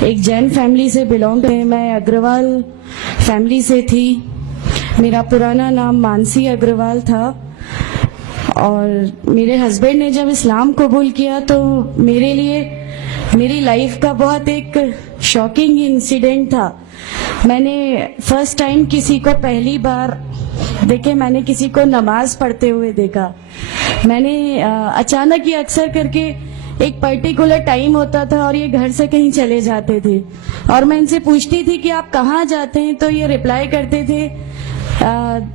ایک جین فیملی سے بلونگ ہے. میں اگروال فیملی سے تھی. میرا پرانا نام مانسی اگروال تھا, اور میرے ہسبینڈ نے جب اسلام قبول کیا تو میرے لیے میری لائف کا بہت ایک شاکنگ انسیڈنٹ تھا. میں نے فرسٹ ٹائم کسی کو پہلی بار دیکھے, میں نے کسی کو نماز پڑھتے ہوئے دیکھا. میں نے اچانک یہ اکثر کر کے ایک پرٹیکولر ٹائم ہوتا تھا اور یہ گھر سے کہیں چلے جاتے تھے, اور میں ان سے پوچھتی تھی کہ آپ کہاں جاتے ہیں, تو یہ ریپلائی کرتے تھے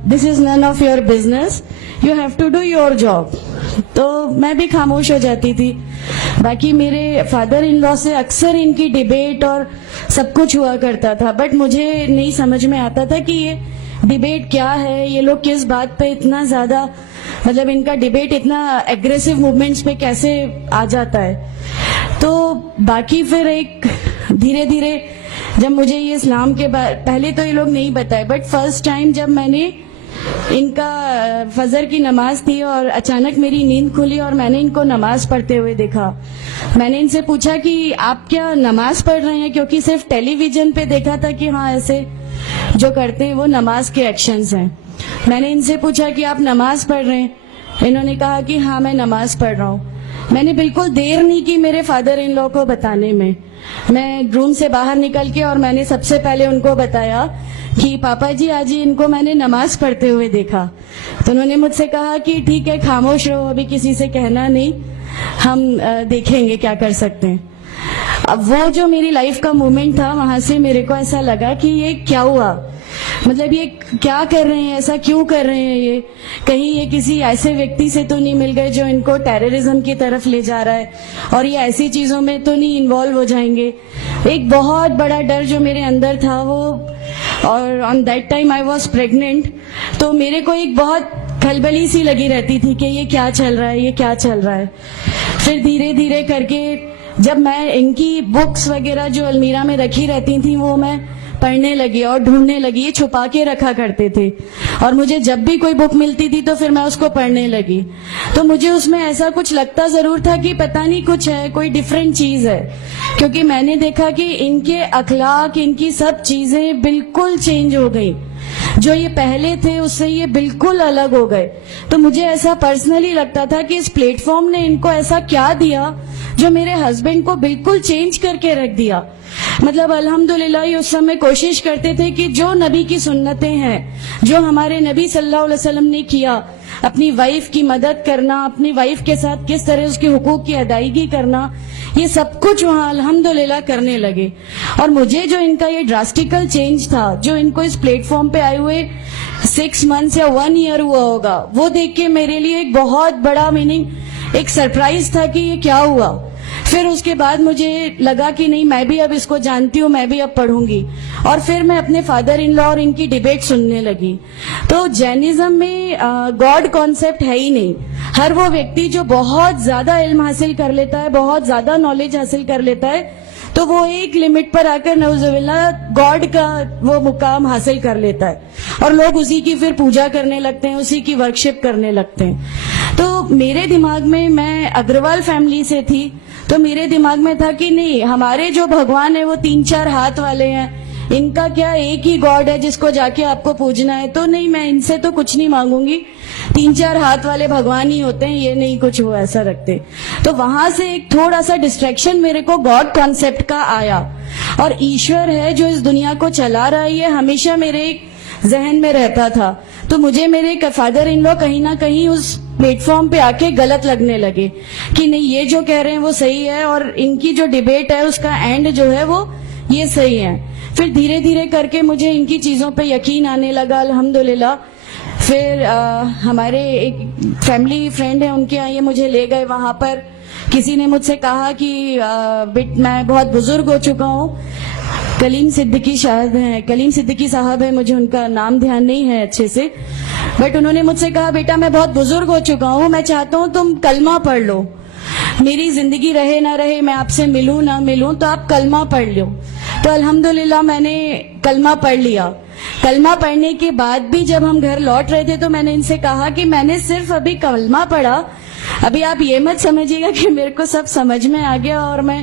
this is none of your business, you have to do your job. تو میں بھی خاموش ہو جاتی تھی. باقی میرے فادر ان لا سے اکثر ان کی ڈیبیٹ اور سب کچھ ہوا کرتا تھا, بٹ مجھے نہیں سمجھ میں آتا تھا کہ یہ ڈیبیٹ کیا ہے, یہ لوگ کس بات پہ اتنا زیادہ, مطلب ان کا ڈیبیٹ اتنا ایگریسو موومنٹس پہ کیسے آ جاتا ہے. تو باقی پھر ایک دھیرے دھیرے جب مجھے یہ اسلام کے پہلے تو یہ لوگ نہیں بتائے, بٹ فرسٹ ٹائم جب میں نے ان کا فجر کی نماز تھی اور اچانک میری نیند کھلی اور میں نے ان کو نماز پڑھتے ہوئے دیکھا. میں نے ان سے پوچھا کہ آپ کیا نماز پڑھ رہے ہیں, کیونکہ صرف ٹیلی ویژن پہ دیکھا تھا کہ ہاں ایسے جو کرتے ہیں وہ نماز کے ایکشنز ہیں. میں نے ان سے پوچھا کہ آپ نماز پڑھ رہے ہیں, انہوں نے کہا کہ ہاں میں نماز پڑھ رہا ہوں. میں نے بالکل دیر نہیں کی میرے فادر ان لا کو بتانے میں. میں روم سے باہر نکل کے اور میں نے سب سے پہلے ان کو بتایا کہ پاپا جی آج ان کو میں نے نماز پڑھتے ہوئے دیکھا. تو انہوں نے مجھ سے کہا کہ ٹھیک ہے خاموش رہو, ابھی کسی سے کہنا نہیں, ہم دیکھیں گے کیا کر سکتے ہیں. اب وہ جو میری لائف کا مومنٹ تھا, وہاں سے میرے کو ایسا لگا کہ یہ کیا ہوا, مطلب یہ کیا کر رہے ہیں, ایسا کیوں کر رہے ہیں, یہ کہیں یہ کسی ایسے ویکتی سے تو نہیں مل گئے جو ان کو ٹیررزم کی طرف لے جا رہا ہے, اور یہ ایسی چیزوں میں تو نہیں انوالو ہو جائیں گے. ایک بہت بڑا ڈر جو میرے اندر تھا وہ, اور on that time I was pregnant, تو میرے کو ایک بہت کھلبلی سی لگی رہتی تھی کہ یہ کیا چل رہا ہے, یہ کیا چل رہا ہے. پھر دھیرے دھیرے کر کے جب میں ان کی بکس وغیرہ جو المیرا میں رکھی رہتی تھیں وہ میں پڑھنے لگی اور ڈھونڈنے لگی. یہ چھپا کے رکھا کرتے تھے, اور مجھے جب بھی کوئی بک ملتی تھی تو پھر میں اس کو پڑھنے لگی. تو مجھے اس میں ایسا کچھ لگتا ضرور تھا کہ پتہ نہیں کچھ ہے, کوئی ڈفرینٹ چیز ہے, کیونکہ میں نے دیکھا کہ ان کے اخلاق, ان کی سب چیزیں بالکل چینج ہو گئی. جو یہ پہلے تھے اس سے یہ بالکل الگ ہو گئے. تو مجھے ایسا پرسنلی لگتا تھا کہ اس پلیٹ فارم نے ان کو ایسا کیا دیا جو میرے ہسبینڈ کو بالکل چینج کر کے رکھ دیا. مطلب الحمدللہ یہ اس سمے کوشش کرتے تھے کہ جو نبی کی سنتیں ہیں, جو ہمارے نبی صلی اللہ علیہ وسلم نے کیا, اپنی وائف کی مدد کرنا, اپنی وائف کے ساتھ کس طرح اس کے حقوق کی ادائیگی کرنا, یہ سب کچھ وہاں الحمدللہ کرنے لگے. اور مجھے جو ان کا یہ ڈراسٹیکل چینج تھا, جو ان کو اس پلیٹ فارم پہ آئے ہوئے 6 months یا 1 year ہوا ہوگا, وہ دیکھ کے میرے لیے ایک بہت بڑا میننگ, ایک سرپرائز تھا کہ یہ کیا ہوا. پھر اس کے بعد مجھے لگا کہ نہیں, میں بھی اب اس کو جانتی ہوں, میں بھی اب پڑھوں گی. اور پھر میں اپنے فادر ان لا اور ان کی ڈیبیٹ سننے لگی. تو جینزم میں گاڈ کانسیپٹ ہے ہی نہیں. ہر وہ ویکتی جو بہت زیادہ علم حاصل کر لیتا ہے, بہت زیادہ نالج حاصل کر لیتا ہے, تو وہ ایک لمٹ پر آ کر نعوذ باللہ گاڈ کا وہ مقام حاصل کر لیتا ہے, اور لوگ اسی کی پھر پوجا کرنے لگتے ہیں, اسی کی ورکشپ کرنے لگتے ہیں. تو میرے دماغ میں اگروال فیملی سے تھی, تو میرے دماغ میں تھا کہ نہیں, ہمارے جو بھگوان ہیں وہ 3-4 ہاتھ والے ہیں, ان کا کیا ایک ہی گاڈ ہے جس کو جا کے آپ کو پوجنا ہے. تو نہیں, میں ان سے تو کچھ نہیں مانگوں گی, 3-4 ہاتھ والے بھگوان ہی ہوتے ہیں, یہ نہیں کچھ وہ ایسا رکھتے. تو وہاں سے ایک تھوڑا سا ڈسٹریکشن میرے کو گاڈ کانسیپٹ کا آیا, اور ایشور ہے جو اس دنیا کو چلا رہا ہے, یہ ہمیشہ میرے ایک ذہن میں رہتا تھا. تو مجھے میرے فادر ان لا کہیں نہ کہیں اس پلیٹ فارم پہ آ کے غلط لگنے لگے کہ نہیں, یہ جو کہہ رہے ہیں وہ صحیح ہے, اور ان کی جو ڈیبیٹ ہے اس کا اینڈ جو ہے وہ یہ صحیح ہے. پھر دھیرے دھیرے کر کے مجھے ان کی چیزوں پہ یقین آنے لگا الحمدللہ. پھر ہمارے ایک فیملی فرینڈ ہیں, ان کے یہاں یہ مجھے لے گئے. وہاں پر کسی نے مجھ سے کہا کہ میں بہت بزرگ ہو چکا ہوں, کلیم صدیقی صاحب ہیں, مجھے ان کا نام دھیان نہیں ہے اچھے سے, بٹ انہوں نے مجھ سے کہا بیٹا میں بہت بزرگ ہو چکا ہوں, میں چاہتا ہوں تم کلمہ پڑھ لو, میری زندگی رہے نہ رہے, میں آپ سے ملوں نہ ملوں, تو آپ کلمہ پڑھ لو. تو الحمدللہ میں نے کلمہ پڑھ لیا. کلمہ پڑھنے کے بعد بھی جب ہم گھر لوٹ رہے تھے تو میں نے ان سے کہا کہ میں نے صرف ابھی کلمہ پڑھا, ابھی آپ یہ مت سمجھیے گا کہ میرے کو سب سمجھ میں آ گیا اور میں